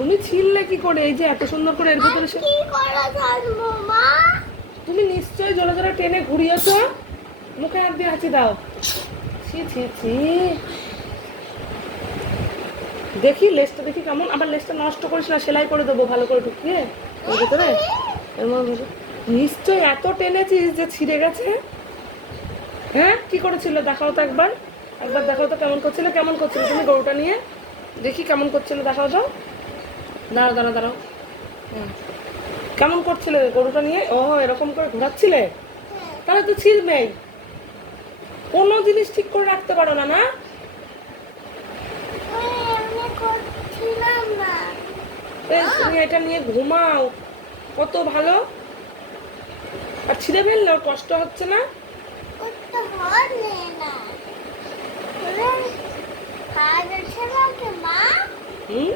তুমি ছিললে কি করে? এই যে এত সুন্দর করে এর ভিতরে কি করে ছাড়বো মা? তুমি নিশ্চয়ই জোরে জোরে টেনে ঘুরিয়েছো। মুখে হাত দিয়ে হাঁচি দাও। ছি ছি ছি। দেখি লেজটা দেখি কেমন। আবার লেজটা নষ্ট করিস না, সেলাই করে দেবো ভালো করে ঢুকিয়ে এর ভিতরে। এর মধ্যে নিশ্চয়ই এত টেনেছিস যে ছিঁড়ে গেছে। হ্যাঁ কি করেছিল দেখাও তো একবার। একবার দেখাও তো কেমন করছিল, কেমন করছিল তুমি গরুটা নিয়ে। দেখি কেমন করছিল, দেখাও তো। দাঁড়াও দাঁড়াও দাঁড়াও। কেমন করছিলে গরুটা নিয়ে? ও এরকম করে ঘোরাচ্ছিলে? তাহলে তো ছিঁড়বেই। কোনো জিনিস ঠিক করে রাখতে পারো না, না? তুমি এটা নিয়ে ঘুমাও, কত ভালো। আর ছিঁড়ে ফেললে ওর কষ্ট হচ্ছে না? হুম